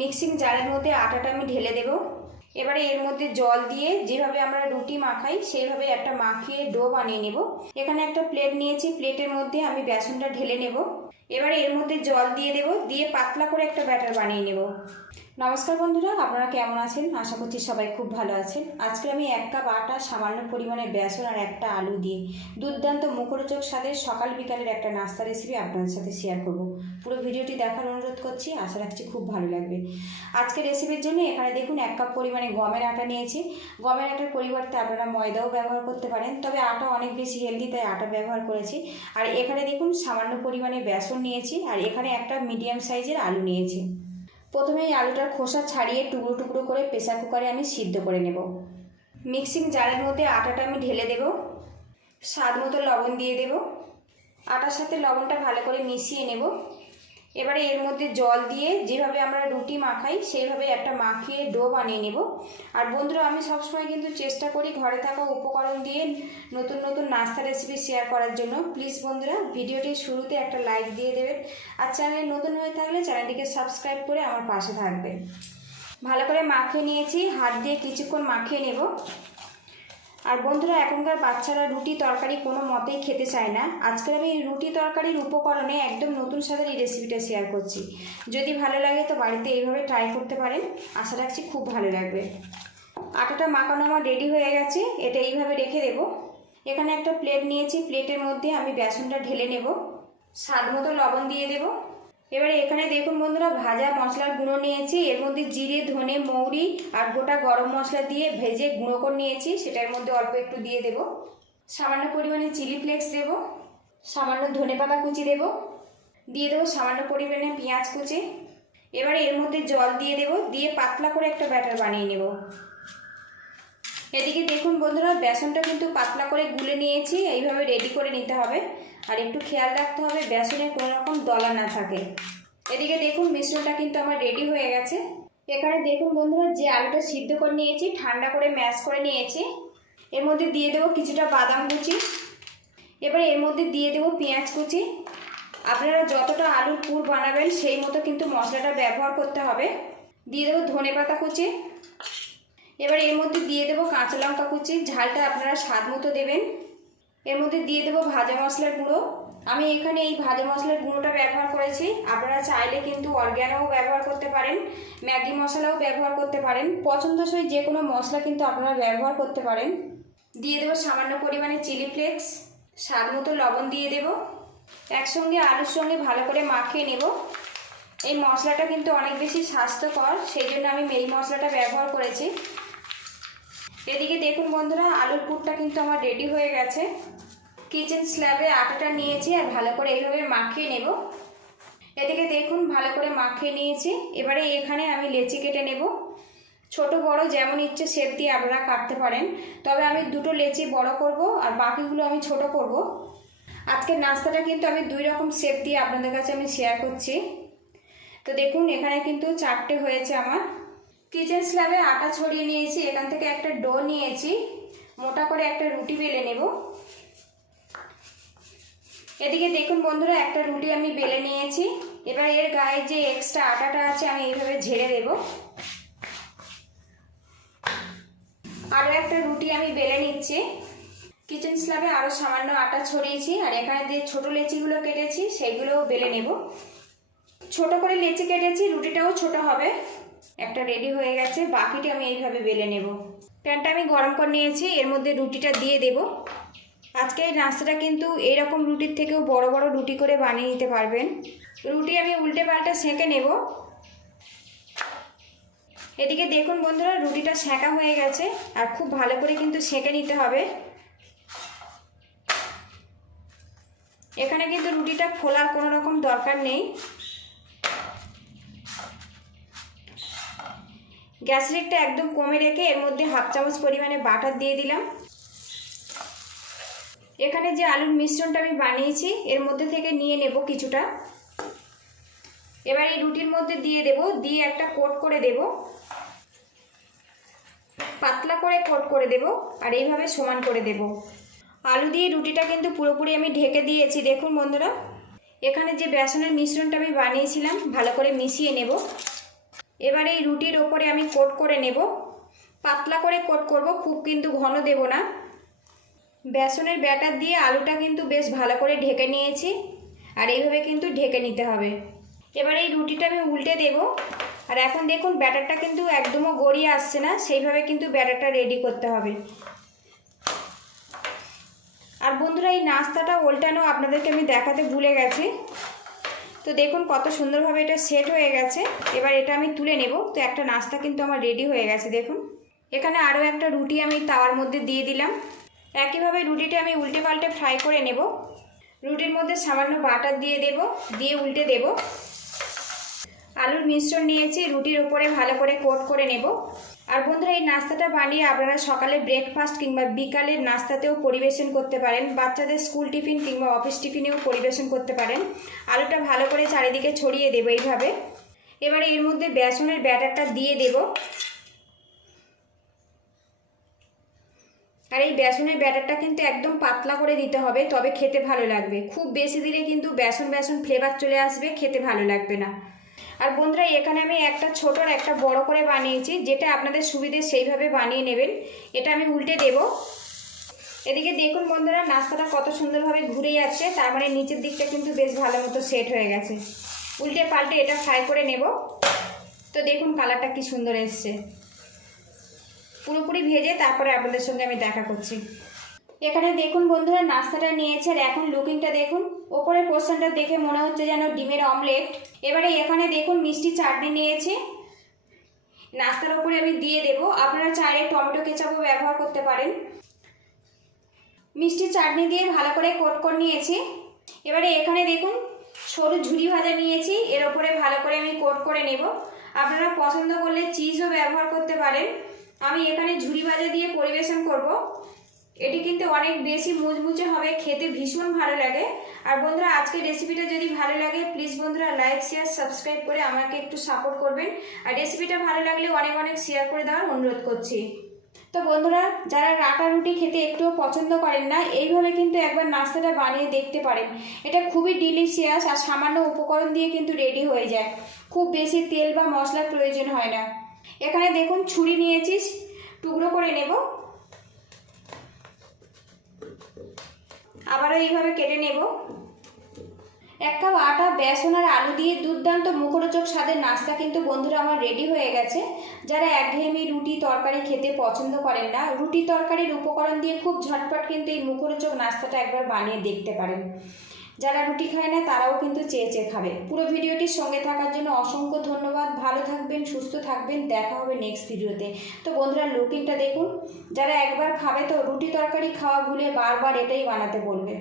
Mixing জারের মধ্যে আটাটা আমি ঢেলে দেব। এবারে এর মধ্যে জল দিয়ে যেভাবে আমরা রুটি মাখাই সেইভাবে একটা মাখিয়ে ডো বানিয়ে নেব। এখানে একটা প্লেট নিয়েছি, প্লেটের মধ্যে আমি বেসনটা ঢেলে নেব। এবারে এর মধ্যে জল দিয়ে দেব, দিয়ে পাতলা করে একটা ব্যাটার বানিয়ে নেব। নমস্কার বন্ধুরা, আপনারা কেমন আছেন? আশা করছি সবাই খুব ভালো আছেন। আজকে আমি 1 কাপ আটা, সামান্য পরিমাণে বেসন আর একটা আলু দিয়ে দুর্দান্ত মুখরোচক স্বাদের সকাল বিকালের একটা নাস্তা রেসিপি আপনাদের সাথে শেয়ার করব। পুরো ভিডিওটি দেখার অনুরোধ করছি, আশা রাখছি খুব ভালো লাগবে। আজকে রেসিপির জন্য এখানে দেখুন 1 কাপ পরিমাণে গমের আটা নিয়েছি। গমের আটার পরিবর্তে আপনারা ময়দাও ব্যবহার করতে পারেন, তবে আটা অনেক বেশি হেলদি তাই আটা ব্যবহার করেছি। আর এখানে দেখুন সামান্য পরিমাণে বেসন নিয়েছি, আর এখানে একটা মিডিয়াম সাইজের আলু নিয়েছি। প্রথমে এই আলুটার খোসা ছাড়িয়ে টুকরো টুকরো করে প্রেসার কুকারে আমি সিদ্ধ করে নেব। মিক্সিং জারের মধ্যে আটাটা আমি ঢেলে দেব, স্বাদ মতো লবণ দিয়ে দেব। আটার সাথে লবণটা ভালো করে মিশিয়ে নেব। এবারে এর মধ্যে জল দিয়ে যেভাবে আমরা রুটি মাখাই সেইভাবে একটা মাখিয়ে ডো বানিয়ে নেব। আর বন্ধুরা, আমি সবসময় কিন্তু চেষ্টা করি ঘরে থাকা উপকরণ দিয়ে নতুন নতুন নাস্তা রেসিপি শেয়ার করার জন্য। প্লিজ বন্ধুরা, ভিডিওটির শুরুতে একটা লাইক দিয়ে দেবেন, আর চ্যানেলে নতুন হয়ে থাকলে চ্যানেলটিকে সাবস্ক্রাইব করে আমার পাশে থাকবেন। ভালো করে মাখিয়ে নিয়েছি, হাত দিয়ে কিছুক্ষণ মাখিয়ে নেব। আর বন্ধুরা, এখনকার বাচ্চারা রুটি তরকারি কোনো মতেই খেতে চায় না। আজকের আমি রুটি তরকারির উপকরণে একদম নতুন স্বাদের এই রেসিপিটা শেয়ার করছি। যদি ভালো লাগে তো বাড়িতে এইভাবে ট্রাই করতে পারেন, আশা রাখছি খুব ভালো লাগবে। আটাটা মাখানো আমার রেডি হয়ে গেছে, এটা এইভাবে রেখে দেব। এখানে একটা প্লেট নিয়েছি, প্লেটের মধ্যে আমি বেসনটা ঢেলে নেব, স্বাদ মতো লবণ দিয়ে দেব। এবারে এখানে দেখুন বন্ধুরা, ভাজা মশলার গুঁড়ো নিয়েছি, এর মধ্যে জিরে, ধনে, মৌরি আর গোটা গরম মশলা দিয়ে ভেজে গুঁড়ো করে নিয়েছি, সেটার মধ্যে অল্প একটু দিয়ে দেব। সামান্য পরিমাণে চিলি ফ্লেক্স দেব, সামান্য ধনেপাতা কুচি দেব, দিয়ে দেবো সামান্য পরিমাণে পেঁয়াজ কুচি। এবারে এর মধ্যে জল দিয়ে দেব, দিয়ে পাতলা করে একটা ব্যাটার বানিয়ে নেব। এদিকে দেখুন বন্ধুরা, বেসনটা কিন্তু পাতলা করে গুলে নিয়েছি, এইভাবে রেডি করে নিতে হবে। আর একটু খেয়াল রাখতে হবে বেসনের কোনো রকম দলা না থাকে। এদিকে দেখুন মিশ্রণটা কিন্তু আমার রেডি হয়ে গেছে। এখানে দেখুন বন্ধুরা, যে আলুটা সিদ্ধ করে নিয়েছি ঠান্ডা করে ম্যাশ করে নিয়েছি, এর মধ্যে দিয়ে দেবো কিছুটা বাদাম কুচি। এবারে এর মধ্যে দিয়ে দেবো পেঁয়াজ কুচি। আপনারা যতটা আলুর পুর বানাবেন সেই মতো কিন্তু মশলাটা ব্যবহার করতে হবে। দিয়ে দেবো ধনেপাতা কুচি। এবার এর মধ্যে দিয়ে দেবো কাঁচা লঙ্কা কুচি, ঝালটা আপনারা স্বাদ মতো দেবেন। এর মধ্যে দিয়ে দেবো ভাজা মশলার গুঁড়ো। আমি এখানে এই ভাজা মশলার গুঁড়োটা ব্যবহার করেছি, আপনারা চাইলে কিন্তু অরগ্যানোও ব্যবহার করতে পারেন, ম্যাগি মশলাও ব্যবহার করতে পারেন, পছন্দসই যে কোনো মশলা কিন্তু আপনারা ব্যবহার করতে পারেন। দিয়ে দেবো সামান্য পরিমাণে চিলি ফ্লেক্স, স্বাদ মতো লবণ দিয়ে দেব। একসঙ্গে আলুর সঙ্গে ভালো করে মাখিয়ে নেব। এই মশলাটা কিন্তু অনেক বেশি স্বাস্থ্যকর, সেই জন্য আমি এই মশলাটা ব্যবহার করেছি। এদিকে দেখুন বন্ধুরা, আলুর পুরটা কিন্তু আমার রেডি হয়ে গেছে। কিচেন স্ল্যাবে আটাটা নিয়েছি আর ভালো করে এইভাবে মাখিয়ে নেব। এদিকে দেখুন ভালো করে মাখিয়ে নিয়েছি। এবারে এখানে আমি লেচি কেটে নেব। ছোট বড় যেমন ইচ্ছে শেপ দিয়ে আপনারা কাটতে পারেন, তবে আমি দুটো লেচি বড় করব আর বাকিগুলো আমি ছোট করব। আজকের নাস্তাটা কিন্তু আমি 2 রকম শেপ দিয়ে আপনাদের কাছে আমি শেয়ার করছি। তো দেখুন এখানে কিন্তু 4টে হয়েছে আমার। কিচেন স্ল্যাবে আটা ছড়িয়ে নিয়েছি, এখান থেকে একটা ডো নিয়েছি, মোটা করে একটা রুটি বেলে নেব। এদিকে দেখুন বন্ধুরা, একটা রুটি আমি বেলে নিয়েছি। এবার এর গায়ে যে এক্সট্রা আটাটা আছে আমি এইভাবে ঝেড়ে দেব। আরও একটা রুটি আমি বেলে নিচ্ছি। কিচেন স্ল্যাবে আরও সামান্য আটা ছড়িয়েছি, আর এখানে যে ছোটো লেচিগুলো কেটেছি সেইগুলোও বেলে নেব। ছোট করে লেচি কেটেছি, রুটিটাও ছোট হবে। একটা রেডি হয়ে গেছে, বাকিটা আমি এইভাবে বেলে নেব। প্যানটা আমি গরম করে নিয়েছি, এর মধ্যে রুটিটা দিয়ে দেব। আজকে এই নাস্তাটা কিন্তু এইরকম রুটির থেকেও বড় বড় রুটি করে বানিয়ে নিতে পারবেন। রুটি আমি উল্টে পাল্টে সেঁকে নেব। এদিকে দেখুন বন্ধুরা, রুটিটা সেঁকা হয়ে গেছে, আর খুব ভালো করে কিন্তু সেঁকে নিতে হবে। এখানে কিন্তু রুটিটা ফোলার কোনো রকম দরকার নেই। গ্যাস রেটটা একদম কমে রেখে এর মধ্যে 1/2 চামচ পরিমাণে বাটার দিয়ে দিলাম। এখানে যে আলুর মিশ্রণটা আমি বানিয়েছি এর মধ্যে থেকে নিয়ে নেব কিছুটা। এবার এই রুটির মধ্যে দিয়ে দেব, দিয়ে একটা কোট করে দেব, পাতলা করে কোট করে দেব, আর এইভাবে সমান করে দেব। আলু দিয়ে রুটিটা কিন্তু পুরোপুরি আমি ঢেকে দিয়েছি। দেখুন বন্ধুরা, এখানে যে বেসনের মিশ্রণটা আমি বানিয়েছিলাম ভালো করে মিশিয়ে নেব। এবার এই রুটির ওপরে আমি কোট করে নেব, পাতলা করে কোট করব, খুব কিন্তু ঘন দেব না। বেসনের ব্যাটার দিয়ে আলুটা কিন্তু বেশ ভালো করে ঢেকে নিয়েছি, আর এইভাবে কিন্তু ঢেকে নিতে হবে। এবার এই রুটিটা আমি উল্টে দেব। আর এখন দেখুন ব্যাটারটা কিন্তু একদমও গড়িয়ে আসছে না, সেইভাবে কিন্তু ব্যাটারটা রেডি করতে হবে। আর বন্ধুরা এই নাস্তাটা উল্টানো আপনাদেরকে আমি দেখাতে ভুলে গেছি। তো দেখুন কত সুন্দরভাবে এটা সেট হয়ে গেছে। এবার এটা আমি তুলে নেব। তো একটা নাস্তা কিন্তু আমার রেডি হয়ে গেছে দেখুন। এখানে আরও একটা রুটি আমি তাওয়ার মধ্যে দিয়ে দিলাম। একইভাবে রুটিটা আমি উল্টে পাল্টে ফ্রাই করে নেব। রুটির মধ্যে সামান্য বাটার দিয়ে দেব, দিয়ে উল্টে দেব। আলুর মিশ্রণ নিয়েছি, রুটির ওপরে ভালো করে কোট করে নেব। আর বন্ধুরা এই নাস্তাটা বানিয়ে আপনারা সকালে ব্রেকফাস্ট কিংবা বিকালের নাস্তাতেও পরিবেশন করতে পারেন, বাচ্চাদের স্কুল টিফিন কিংবা অফিস টিফিনেও পরিবেশন করতে পারেন। আলুটা ভালো করে চারিদিকে ছড়িয়ে দেবো এইভাবে। এবারে এর মধ্যে বেসনের ব্যাটারটা দিয়ে দেব। আর এই বেসনের ব্যাটারটা কিন্তু একদম পাতলা করে দিতে হবে, তবে খেতে ভালো লাগবে। খুব বেশি দিলে কিন্তু বেসন বেসন ফ্লেভার চলে আসবে, খেতে ভালো লাগবে না। আর বন্ধুরা এখানে আমি একটা ছোট আর একটা বড় করে বানিয়েছি, যেটা আপনাদের সুবিধে সেইভাবে বানিয়ে নেবেন। এটা আমি উল্টে দেব। এদিকে দেখুন বন্ধুরা নাস্তাটা কত সুন্দরভাবে ঘুরে যাচ্ছে, তার মানে নিচের দিকটা কিন্তু বেশ ভালো মতো সেট হয়ে গেছে। উল্টে পাল্টে এটা ফ্রাই করে নেব। তো দেখুন কালারটা কি সুন্দর এসছে। পুরোপুরি ভেজে তারপরে আপনাদের সঙ্গে আমি দেখা করছি। এখানে দেখুন বন্ধুরা নাস্তাটা নিয়েছে, আর এখন লুকিংটা দেখুন। ওপরের পোর্শনটা দেখে মনে হচ্ছে যেন ডিমের অমলেট। এবারে এখানে দেখুন মিষ্টি চাটনি নিয়েছে, নাস্তার ওপরে আমি দিয়ে দেব। আপনারা চাইলে টমেটো কেচাপও ব্যবহার করতে পারেন। মিষ্টি চাটনি দিয়ে ভালো করে কোট করে নিয়েছি। এবারে এখানে দেখুন সরু ঝুরি ভাজা নিয়েছি, এর ওপরে ভালো করে আমি কোট করে নেব। আপনারা পছন্দ করলে চিজও ব্যবহার করতে পারেন। আমি এখানে ঝুরি ভাজা দিয়ে পরিবেশন করব। এটি কিন্তু অনেক বেশি মুচমুচে হবে, খেতে ভীষণ ভালো লাগে। আর বন্ধুরা আজকের রেসিপিটা যদি ভালো লাগে প্লিজ বন্ধুরা লাইক শেয়ার সাবস্ক্রাইব করে আমাকে একটু সাপোর্ট করবেন। আর রেসিপিটা ভালো লাগলে অনেক অনেক শেয়ার করে দেওয়ার অনুরোধ করছি। তো বন্ধুরা যারা রাটা রুটি খেতে একটুও পছন্দ করেন না, এইভাবে কিন্তু একবার নাস্তাটা বানিয়ে দেখতে পারেন। এটা খুবই ডিলিশিয়াস, আর সামান্য উপকরণ দিয়ে কিন্তু রেডি হয়ে যায়। খুব বেশি তেল বা মশলার প্রয়োজন হয় না। এখানে দেখুন ছুরি নিয়েছি, টুকরো করে নেব। আবারও এইভাবে কেটে নেব। 1 কাপ আটা, বেসন আর আলু দিয়ে দুর্দান্ত মুখরোচক স্বাদের নাস্তা কিন্তু বন্ধুরা আমার রেডি হয়ে গেছে। যারা একঘেয়েমি রুটি তরকারি খেতে পছন্দ করেন না, রুটি তরকারির উপকরণ দিয়ে খুব ঝটপট কিন্তু এই মুখরোচক নাস্তাটা একবার বানিয়ে দেখতে পারেন। যারা রুটি খায় না তারাও কিন্তু চেয়ে চেয়ে খাবে। পুরো ভিডিওটির সঙ্গে থাকার জন্য অসংখ্য ধন্যবাদ। ভালো থাকবেন, সুস্থ থাকবেন, দেখা হবে নেক্সট ভিডিওতে। তো বন্ধুরা লুকিংটা দেখুন, যারা একবার খাবে তো রুটি তরকারি খাওয়া ভুলে বারবার এটাই বানাতে বলবে।